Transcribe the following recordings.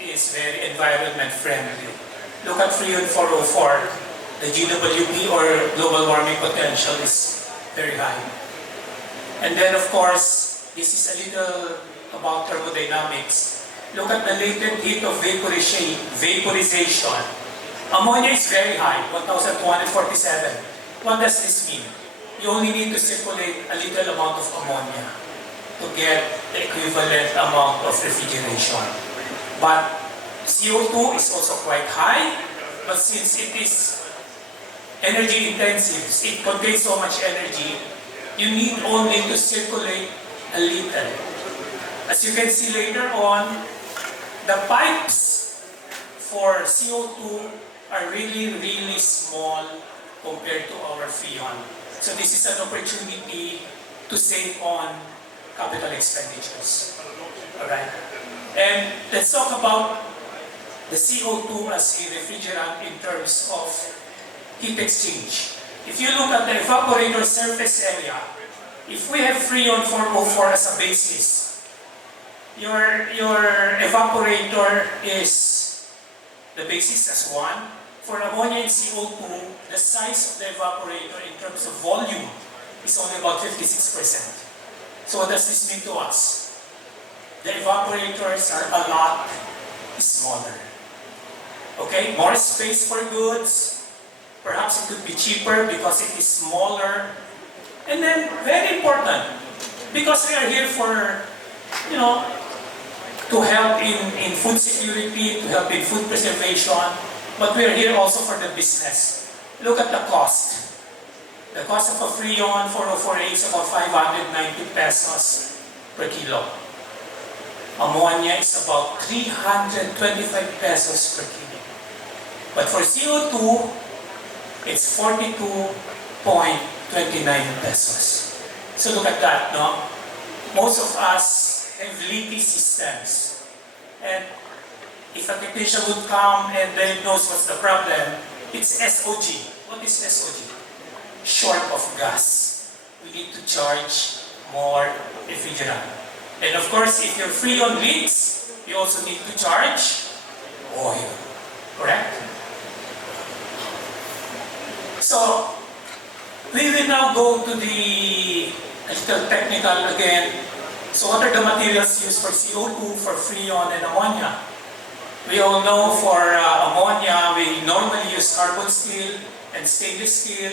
is very environment friendly. Look at Freon-404, the GWP or global warming potential is very high. And then of course, this is a little about thermodynamics. Look at the latent heat of vaporization. Ammonia is very high, 1,247. What does this mean? You only need to circulate a little amount of ammonia to get the equivalent amount of refrigeration. But CO2 is also quite high, but since it is energy intensive, it contains so much energy, you need only to circulate a little. As you can see later on, the pipes for CO2 are really small compared to our Freon. So this is an opportunity to save on capital expenditures. Alright? And let's talk about the CO2 as a refrigerant in terms of heat exchange. If you look at the evaporator surface area, if we have Freon-404 as a basis, your evaporator is the basis as 1. For ammonia and CO2, the size of the evaporator in terms of volume is only about 56%. So what does this mean to us? The evaporators are a lot smaller. Okay, more space for goods. Perhaps it could be cheaper because it is smaller. And then, very important, because we are here for, to help in food security, to help in food preservation, but we are here also for the business. Look at the cost. The cost of a Freon 404A is about 590 pesos per kilo. Ammonia is about 325 pesos per kilo. But for CO2, it's 42.29 pesos. So look at that, no? Most of us have leaky systems. And if a technician would come and diagnose what's the problem, it's SOG. What is SOG? Short of gas. We need to charge more refrigerant. And of course, if your Freon leaks, you also need to charge oil. Correct? So, we will now go to the a little technical again. So what are the materials used for CO2, for Freon, and ammonia? We all know for ammonia, we normally use carbon steel and stainless steel,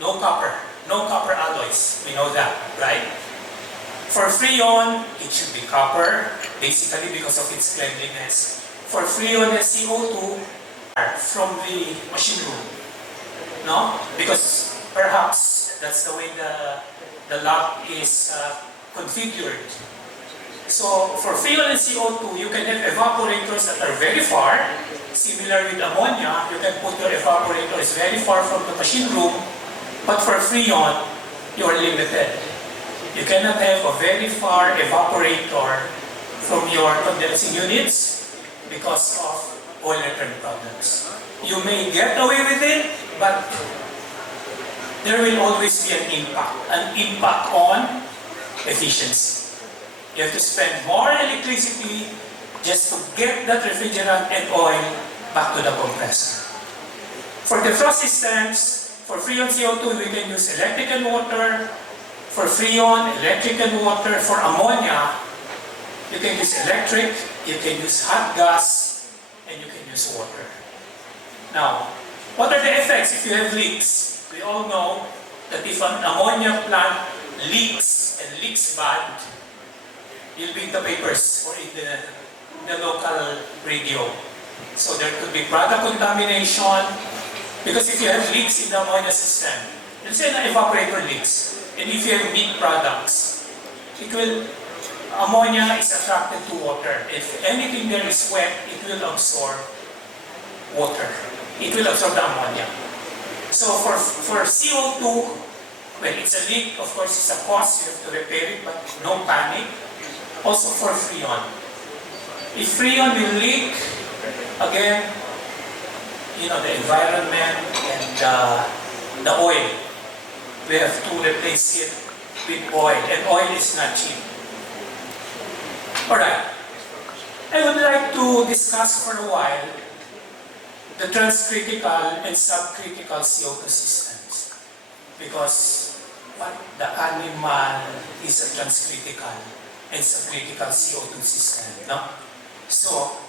no copper alloys. We know that, right? For Freon, it should be copper, basically because of its cleanliness. For Freon and CO2, from the machine room, no? Because perhaps that's the way the lab is configured. So for Freon and CO2, you can have evaporators that are very far. Similar with ammonia, you can put your evaporators very far from the machine room. But for Freon, you are limited. You cannot have a very far evaporator from your condensing units because of boiler turn problems. You may get away with it, but there will always be an impact on efficiency. You have to spend more electricity just to get that refrigerant and oil back to the compressor. For defrost systems, for Freon CO2, we can use electric and water. For Freon, electric and water. For ammonia, you can use electric, you can use hot gas, and you can use water. Now, what are the effects if you have leaks? We all know that if an ammonia plant leaks and leaks bad, you'll be in the papers or in the local radio. So there could be product contamination, because if you have leaks in the ammonia system, let's say an evaporator leaks, and if you have meat products, ammonia is attracted to water. If anything there is wet, it will absorb water. It will absorb the ammonia. So for CO2, well, it's a leak, of course, it's a cost, you have to repair it, but no panic. Also for Freon. If Freon will leak, again, the environment and the oil, we have to replace it with oil, and oil is not cheap. Alright. I would like to discuss for a while the transcritical and subcritical CO2 systems, because what the animal is a transcritical and subcritical CO2 system, no? So,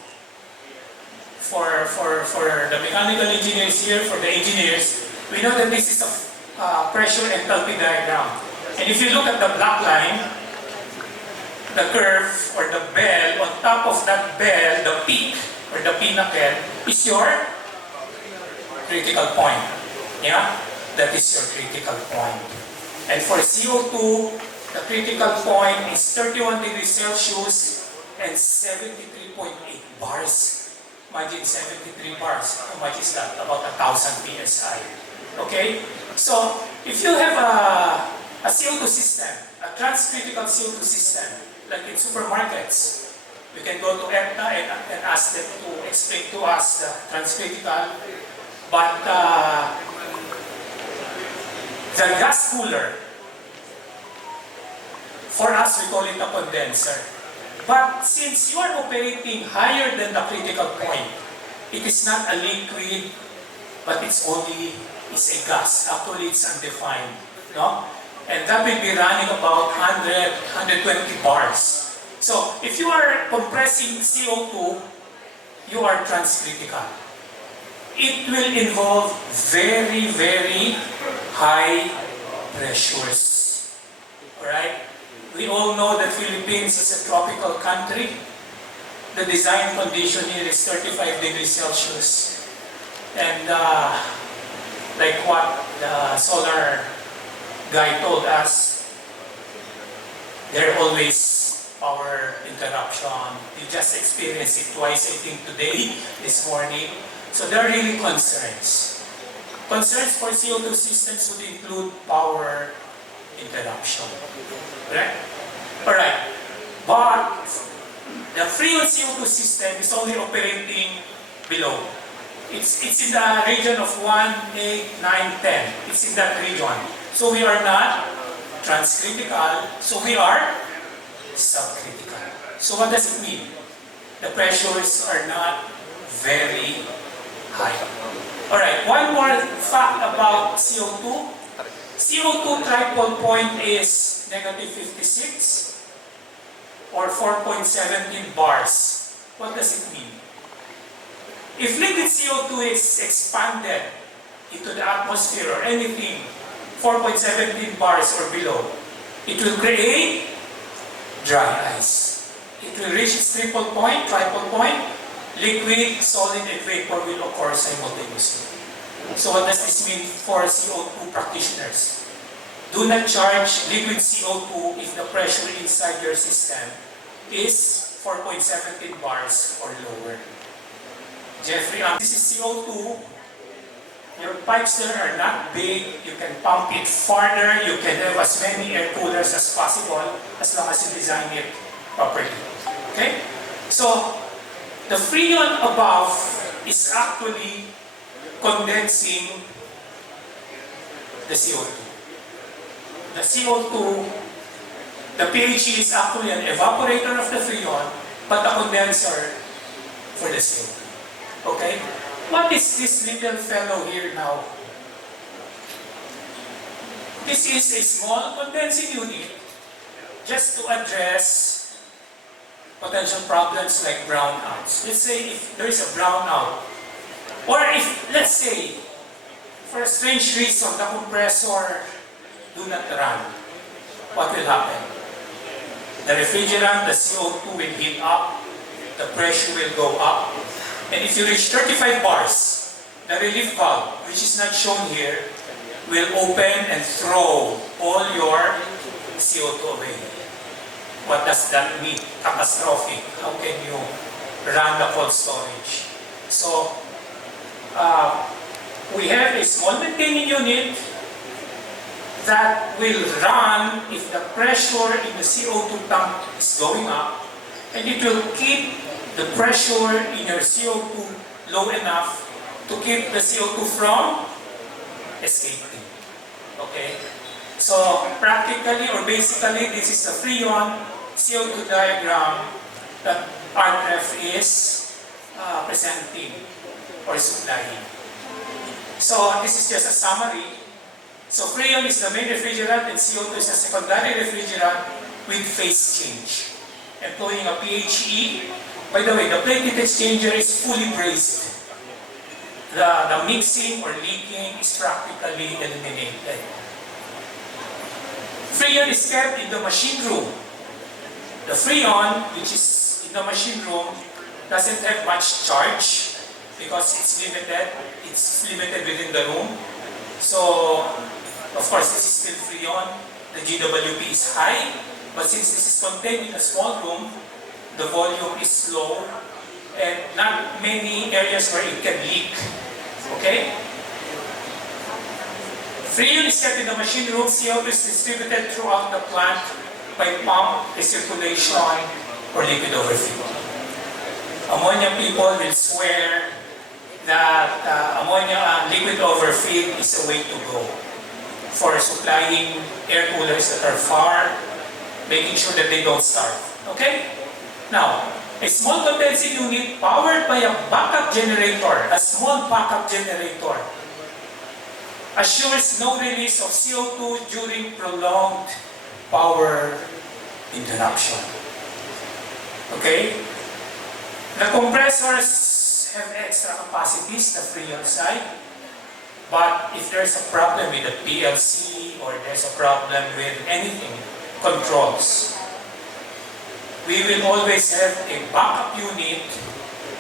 for the mechanical engineers here, for the engineers, we know that this is a pressure enthalpy diagram. And if you look at the black line, the curve or the bell, on top of that bell, the peak or the pinnacle is your critical point. Yeah? That is your critical point. And for CO2, the critical point is 31 degrees Celsius and 73.8 bars. Imagine 73 bars. How much is that? About 1,000 PSI. Okay? So, if you have a CO2 system, a transcritical CO2 system, like in supermarkets, we can go to EPTA and ask them to explain to us the transcritical. But the gas cooler, for us we call it a condenser. But since you are operating higher than the critical point, it is not a liquid, but it's a gas. Actually, it's undefined. No? And that will be running about 120 bars. So, if you are compressing CO2, you are transcritical. It will involve very, very high pressures. Alright? We all know that Philippines is a tropical country. The design condition here is 35 degrees Celsius. And like what the solar guy told us, there are always power interruption. We just experienced it twice, I think, today, this morning. So there are really concerns. Concerns for CO2 systems would include power interruption. Correct? Alright. But the Freon-CO2 system is only operating below. It's in the region of 1, 8, 9, 10. It's in that region. So we are not transcritical, so we are subcritical. So what does it mean? The pressures are not very high. Alright, one more fact about CO2. CO2 tripole point is negative 56 or 4.17 bars. What does it mean? If liquid CO2 is expanded into the atmosphere or anything 4.17 bars or below, it will create dry ice. It will reach its tripole point, liquid, solid, and vapor will occur simultaneously. So what does this mean for CO2 practitioners? Do not charge liquid CO2 if the pressure inside your system is 4.17 bars or lower. Jeffrey, this is CO2. Your pipes there are not big. You can pump it farther. You can have as many air coolers as possible as long as you design it properly. Okay? So, the Freon above is actually condensing the CO2. The CO2, the pH is actually an evaporator of the Freon, but a condenser for the CO2. Okay? What is this little fellow here now? This is a small condensing unit just to address potential problems like brownouts. Let's say if there is a brownout, or if, let's say, for a strange reason, the compressor do not run, what will happen? The refrigerant, the CO2 will heat up, the pressure will go up, and if you reach 35 bars, the relief valve, which is not shown here, will open and throw all your CO2 away. What does that mean? Catastrophic. How can you run the cold storage? So, we have a small maintaining unit that will run if the pressure in the CO2 tank is going up, and it will keep the pressure in your CO2 low enough to keep the CO2 from escaping. Okay? So, practically or basically, this is the Freon CO2 diagram that Arkref is presenting or supplying. So this is just a summary. So Freon is the main refrigerant and CO2 is a secondary refrigerant with phase change, employing a PHE. By the way, the plate heat exchanger is fully brazed. The mixing or leaking is practically eliminated. Freon is kept in the machine room. The Freon, which is in the machine room, doesn't have much charge because it's limited within the room. So, of course, this is still Freon. The GWP is high, but since this is contained in a small room, the volume is low and not many areas where it can leak. Okay? Freon is kept in the machine room. CO2 is distributed throughout the plant by pump, recirculation, or liquid overflow. Ammonia people will swear that ammonia liquid overfeed is a way to go for supplying air coolers that are far, making sure that they don't starve. Okay? Now, a small condensing unit powered by a backup generator, a small backup generator, assures no release of CO2 during prolonged power interruption. Okay? The compressors have extra capacities, the Freon side, but if there's a problem with the PLC or there's a problem with anything, controls, we will always have a backup unit,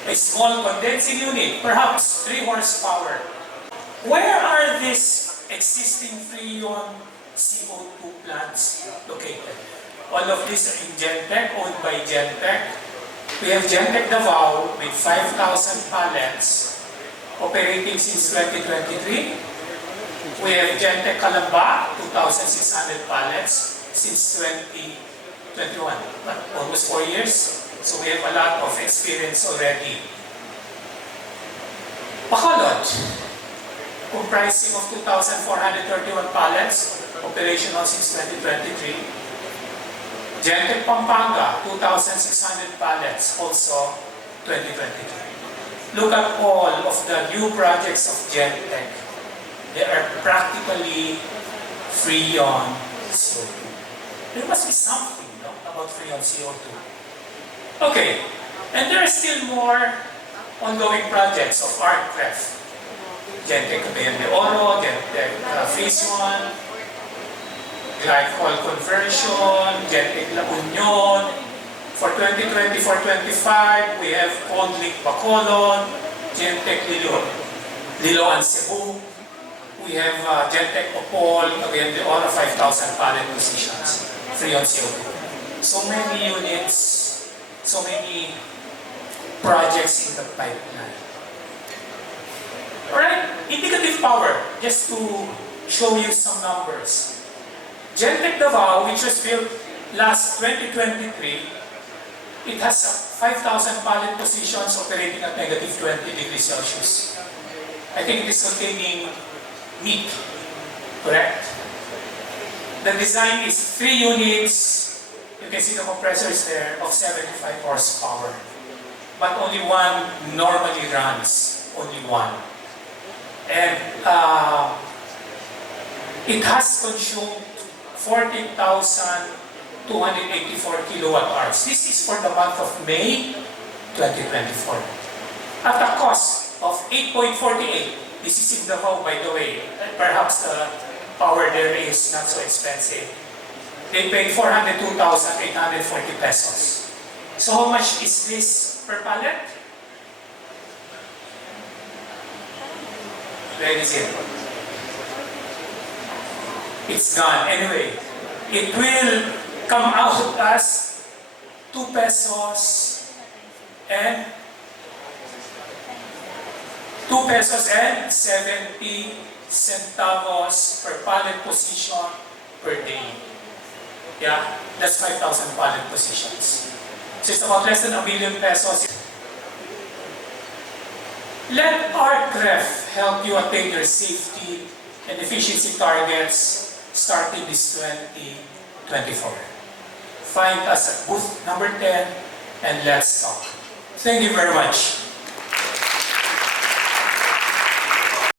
a small condensing unit, perhaps 3 horsepower. Where are these existing Freon-CO2 plants located? All of these are in Gentech, owned by Gentech. We have Gentech Davao with 5,000 pallets operating since 2023. We have Gentech Calamba, 2,600 pallets since 2021, almost 4 years. So we have a lot of experience already. Bacolod, comprising of 2,431 pallets, operational since 2023. Gentech Pampanga, 2,600 pallets, also 2023. Look at all of the new projects of Gentech. They are practically Freon-CO2. There must be something about Freon-CO2. Okay, and there are still more ongoing projects of Arkref. Gentech Cabayan de Oro, Gentech Freon, glycol conversion, Gentech La Union. For 2024-25, we have Cold Lake Bacolod, Gentech Liloan Cebu. We have Gentech Opol, Cabayan de Oro, 5,000 pallet positions, Freon-CO2. So many units, so many projects in the pipeline. Alright, indicative power, just to show you some numbers. Gentech Davao, which was built last 2023, it has 5,000 pallet positions operating at negative 20 degrees Celsius. I think it is containing meat, correct? The design is 3 units. You can see the compressors there of 75 horsepower. But only one normally runs, only one. And it has consumed 14,284 kilowatt hours. This is for the month of May 2024. At a cost of 8.48. This is in Davao, by the way. Perhaps the power there is not so expensive. They paid 402,840 pesos. So how much is this per pallet? Where is it? It's gone. Anyway, it will come out as 2 pesos and 70 centavos per pallet position per day. Yeah, that's 5,000 pallet positions. So it's about less than 1 million pesos. Let Arkref help you attain your safety and efficiency targets starting this 2024. Find us at booth number 10 and let's talk. Thank you very much.